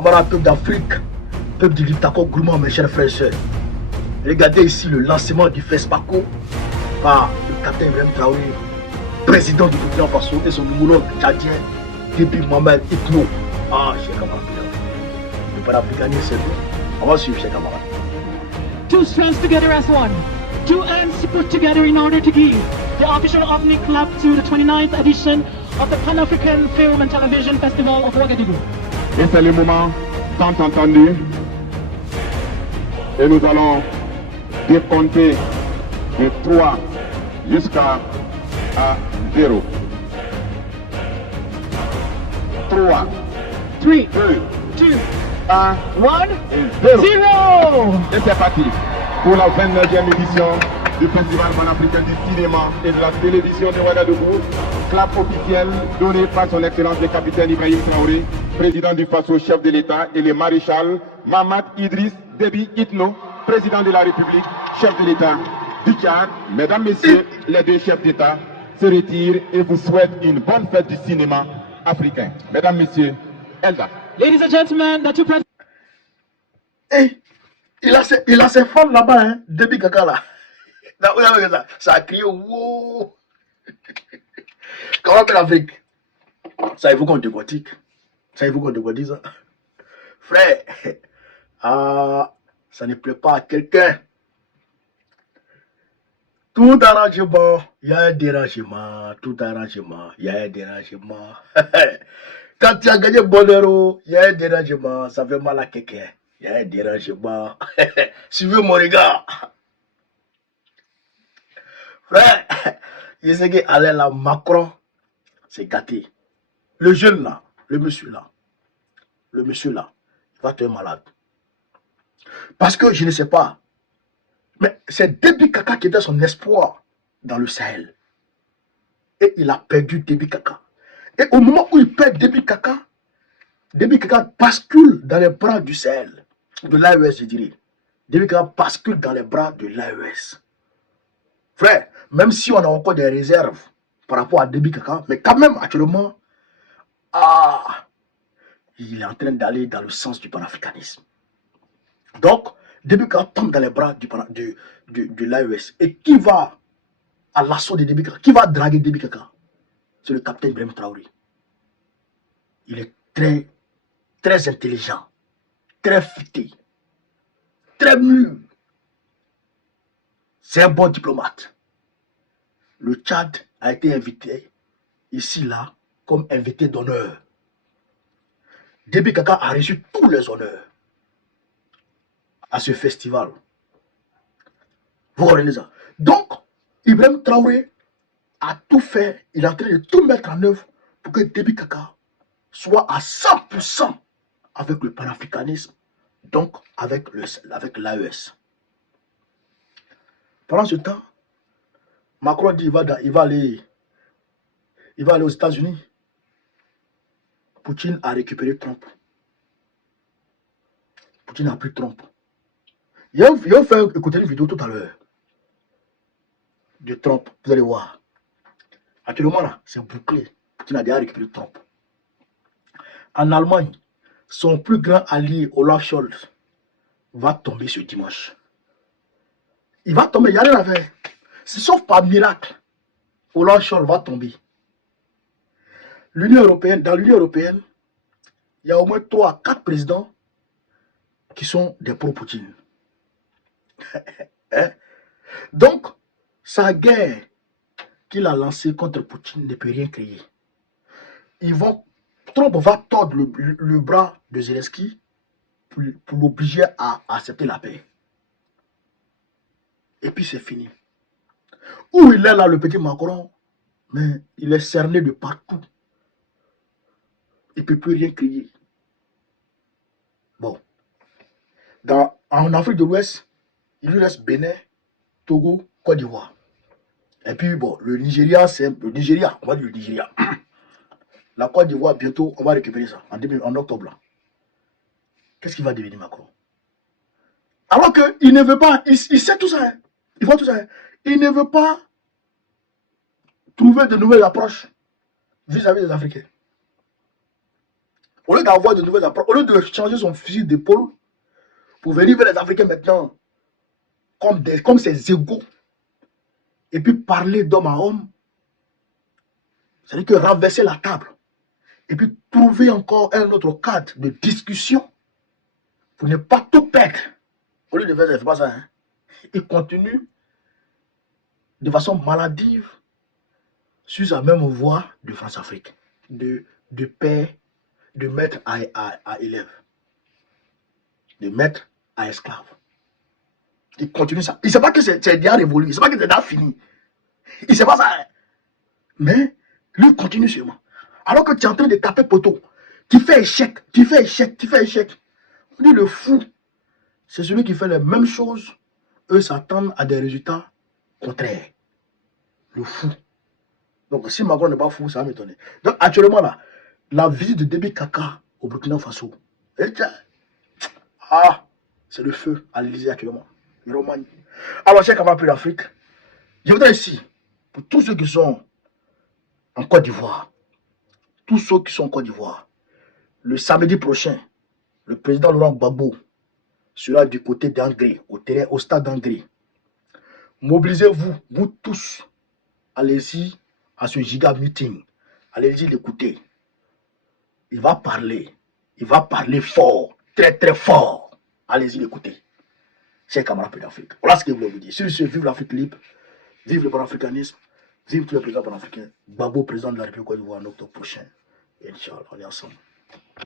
Barbara, peuple d'Afrique, peuple du Liptako Gourmand, mes chers frères et sœurs. Regardez ici le lancement du FESPACO par le capitaine Ibrahim Traoré, président du Burkina Faso et son homologue tchadien, depuis Mohamed Itno. Ah, chers camarades, le panafricanisme, c'est bon. On va suivre, chers camarades. Two strands together as one. Two hands put together in order to give the official opening clap to the 29th edition of the Pan-African Film and Television Festival of Ouagadougou. Et c'est le moment tant entendu. Et nous allons décompter de 3 jusqu'à 0. 3, 3, 2, 2, 1 1, et 0. 0. Et c'est parti pour la 29e édition du Festival panafricain du cinéma et de la télévision de Ouagadougou. Clap officiel donné par son Excellence le capitaine Ibrahim Traoré, président du Faso, chef de l'État, et le maréchal Mamad Idriss Déby Itno, président de la République, chef de l'État du Tchad. Mesdames, Messieurs, les deux chefs d'État se retirent et vous souhaitent une bonne fête du cinéma africain. Mesdames, Messieurs, Elsa. Ladies and gentlemen, the two presidents. Hey, il a ses femmes là-bas, hein, Déby Kaka là. Ça a crié, wow. Comment fait l'Afrique? Ça, il faut qu'on décortique. Ça, Frère, ça ne plaît pas à quelqu'un. Tout arrangement, il y a un dérangement. Tout arrangement, il y a un dérangement. Quand tu as gagné Bonheur, il y a un dérangement. Ça fait mal à quelqu'un. Il y a un dérangement. Suivez mon regard. Frère, je sais que Alain là, Macron, c'est gâté. Le jeune là, le monsieur là, il va être malade. Parce que je ne sais pas, mais c'est Déby Kaka qui était son espoir dans le Sahel. Et il a perdu Déby Kaka. Et au moment où il perd Déby Kaka bascule dans les bras du Sahel, de l'AES, je dirais. Déby Kaka bascule dans les bras de l'AES. Frère, même si on a encore des réserves par rapport à Déby Kaka, mais quand même actuellement, il est en train d'aller dans le sens du panafricanisme. Donc, Déby Kaka tombe dans les bras de l'AES. Et qui va à l'assaut de Déby Kaka? Qui va draguer Déby Kaka? C'est le capitaine Ibrahim Traoré. Il est très, très intelligent, très futé, très mûr. C'est un bon diplomate. Le Tchad a été invité ici, là, comme invité d'honneur. Déby Kaka a reçu tous les honneurs à ce festival. Vous comprenez ça? Donc, Ibrahim Traoré a tout fait, il est en train de tout mettre en œuvre pour que Déby Kaka soit à 100% avec le panafricanisme, donc avec l'AES. Pendant ce temps, Macron dit il va aller aux États-Unis. Poutine a récupéré Trump. Poutine a pris Trump. Il a fait écouter une vidéo tout à l'heure de Trump. Vous allez voir. Actuellement, là, c'est bouclé. Poutine a déjà récupéré Trump. En Allemagne, son plus grand allié, Olaf Scholz, va tomber ce dimanche. Il va tomber, il n'y a rien à faire. Sauf par miracle, Olaf Scholz va tomber. Dans l'Union européenne, il y a au moins 3 à 4 présidents qui sont des pro-Poutine. Hein? Donc, sa guerre qu'il a lancée contre Poutine ne peut rien créer. Trump va tordre le bras de Zelensky pour l'obliger à accepter la paix. Et puis c'est fini. Où il est là, le petit Macron, mais il est cerné de partout. Il ne peut plus rien crier. Bon. En Afrique de l'Ouest, il lui reste Bénin, Togo, Côte d'Ivoire. Et puis bon, le Nigeria, on va dire le Nigeria. La Côte d'Ivoire, bientôt, on va récupérer ça, en octobre. Là. Qu'est-ce qu'il va devenir Macron? Alors qu'il ne veut pas, il sait tout ça. Hein. Il voit tout ça. Hein. Il ne veut pas trouver de nouvelles approches vis-à-vis des Africains. Au lieu d'avoir de nouvelles approches, au lieu de changer son fusil d'épaule pour venir vers les Africains maintenant comme ses égaux, et puis parler d'homme à homme, c'est-à-dire que renverser la table, et puis trouver encore un autre cadre de discussion pour ne pas tout perdre. Au lieu de faire, c'est pas ça, hein. Il continue de façon maladive sur sa même voie de France-Afrique, de paix, de maître à élève, de maître à esclave. Il continue ça. Il ne sait pas que c'est déjà révolu, il ne sait pas que c'est déjà fini. Il ne sait pas ça. Hein. Mais lui, il continue seulement. Alors que tu es en train de taper poteau, tu fais échec, tu fais échec, tu fais échec. On dit le fou, c'est celui qui fait les mêmes choses. Eux s'attendent à des résultats contraires. Le fou. Donc si Macron n'est pas fou, ça va m'étonner. Donc actuellement là, la visite de Déby Kaka au Burkina Faso, c'est le feu à l'Élysée actuellement. Alors chers camarades d'Afrique, je voudrais ici, pour tous ceux qui sont en Côte d'Ivoire, tous ceux qui sont en Côte d'Ivoire, le samedi prochain, le président Laurent Gbagbo sera du côté d'Angré, au stade d'Angré. Mobilisez-vous, vous tous, allez-y à ce giga meeting, allez-y l'écouter. Il va parler fort, très très fort. Allez-y l'écouter. Chers camarades d'Afrique, voilà ce que je voulais vous dire. Sur ce, vive l'Afrique libre, vive le panafricanisme, vive tous les présidents panafricains. Gbagbo, président de la République Côte d'Ivoire en octobre prochain. Inch'Allah, on est ensemble.